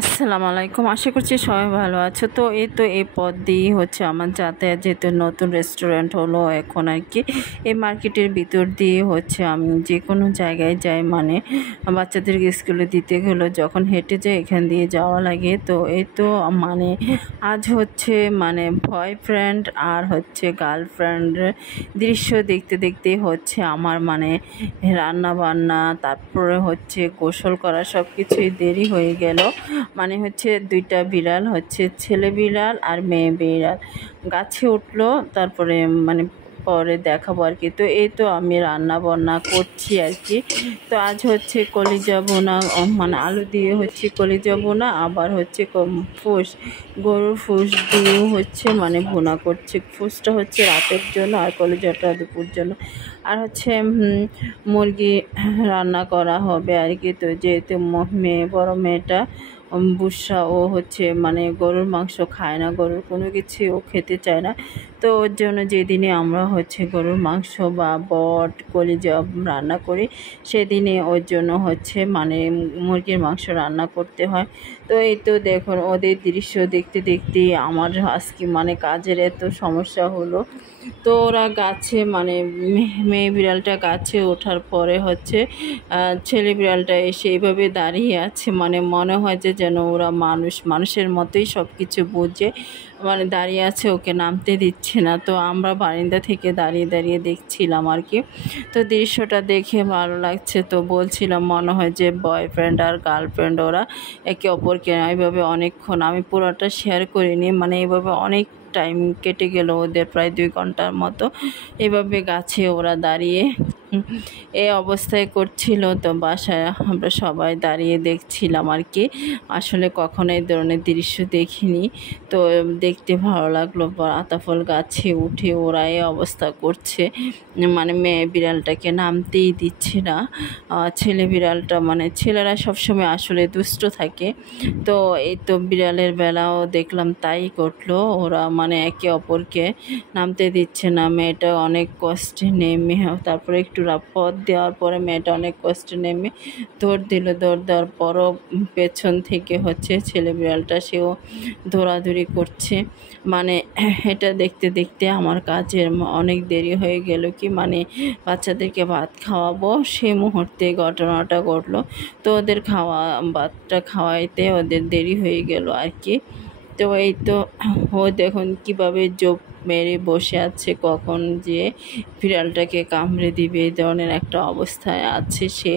আসসালামু আলাইকুম। আশা করছি সবাই ভালো আছো। তো এই পথ দিয়েই হচ্ছে আমার যাতায়াত, যেহেতু নতুন রেস্টুরেন্ট হলো এখন আর কি। এই মার্কেটের ভিতর দিয়ে হচ্ছে আমি যে কোনো জায়গায় যাই, মানে বাচ্চাদেরকে স্কুলে দিতে গেলে যখন হেঁটে যাই এখান দিয়ে যাওয়া লাগে। তো মানে আজ হচ্ছে মানে বয়ফ্রেন্ড আর হচ্ছে গার্লফ্রেন্ডের দৃশ্য দেখতে দেখতে হচ্ছে আমার মানে রান্না বান্না, তারপরে হচ্ছে গোসল করা, সব কিছুই দেরি হয়ে গেল। মানে হচ্ছে দুইটা বিড়াল, হচ্ছে ছেলে বিড়াল আর মেয়ে বিড়াল গাছে উঠলো, তারপরে মানে পরে দেখাবো আর কি। তো আমি রান্না বান্না করছি আর কি। তো আজ হচ্ছে কলিজা বোনা, মানে আলু দিয়ে হচ্ছে কলিজা বোনা, আবার হচ্ছে ফুস, গরুর ফুস দিয়েও হচ্ছে মানে বোনা করছে। ফুসটা হচ্ছে রাতের জন্য আর কলিজাটা দুপুর জন্য। আর হচ্ছে মুরগি রান্না করা হবে আর কি। তো যেহেতু বড় মেয়েটা বুসরা, ও হচ্ছে মানে গরুর মাংস খায় না, গরুর কোনো কিছু ও খেতে চায় না। তো ওর জন্য যেদিনে আমরা হচ্ছে গরুর মাংস বা বট কলিজা রান্না করি, সেদিনে ওর জন্য হচ্ছে মানে মুরগির মাংস রান্না করতে হয়। তো দেখুন ওদের দৃশ্য দেখতে দেখতে আমার আজকে মানে কাজের এত সমস্যা হলো। তো ওরা গাছে মানে মেয়ে বিড়ালটা গাছে ওঠার পরে হচ্ছে ছেলে বিড়ালটা এসে এইভাবে দাঁড়িয়ে আছে, মানে মনে হয় যে যেন ওরা মানুষের মতোই সব কিছু বুঝে মানে দাঁড়িয়ে আছে, ওকে নামতে দিচ্ছে না। তো আমরা বারান্দা থেকে দাঁড়িয়ে দাঁড়িয়ে দেখছিলাম আর কি। তো দৃশ্যটা দেখে ভালো লাগছে। তো বলছিলাম মনে হয় যে বয়ফ্রেন্ড আর গার্লফ্রেন্ড ওরা একে অপরকে এইভাবে অনেকক্ষণ, আমি পুরোটা শেয়ার করিনি, মানে এইভাবে অনেক টাইম কেটে গেল ওদের, প্রায় 2 ঘন্টার মতো এভাবে গাছে ওরা দাঁড়িয়ে এই অবস্থায় করছিল। তো বাসায় আমরা সবাই দাঁড়িয়ে দেখছিলাম আর কি। আসলে কখনো এই ধরনের দৃশ্য দেখিনি। তো দেখতে ভালো লাগলো। আতাফল গাছে উঠে ওরা এই অবস্থা করছে, মানে মেয়ে বিড়ালটাকে নামতেই দিচ্ছে না। ছেলে বিড়ালটা, মানে ছেলেরা সবসময় আসলে দুষ্ট থাকে। তো বিড়ালের বেলাও দেখলাম তাই করলো, ওরা মানে একে অপরকে নামতে দিচ্ছে না। মেয়েটা অনেক কষ্টে নেমে, তারপরে একটু পথ দেওয়ার পরে মেয়েটা অনেক কষ্টে নেমে দৌড় দিল। দৌড় দেওয়ার পরও পেছন থেকে হচ্ছে ছেলে বিড়ালটা, সেও দৌড়াদৌড়ি করছে। মানে এটা দেখতে দেখতে আমার কাজের অনেক দেরি হয়ে গেল কি, মানে বাচ্চাদেরকে ভাত খাওয়াবো সেই মুহূর্তে ঘটনাটা ঘটলো। তো ওদের ভাতটা খাওয়াইতে ওদের দেরি হয়ে গেল আর কি। তো ও দেখুন কীভাবে জোপ মেরে বসে আছে, কখন যে বিড়ালটাকে কামড়ে দিবে এই ধরনের একটা অবস্থায় আছে সে।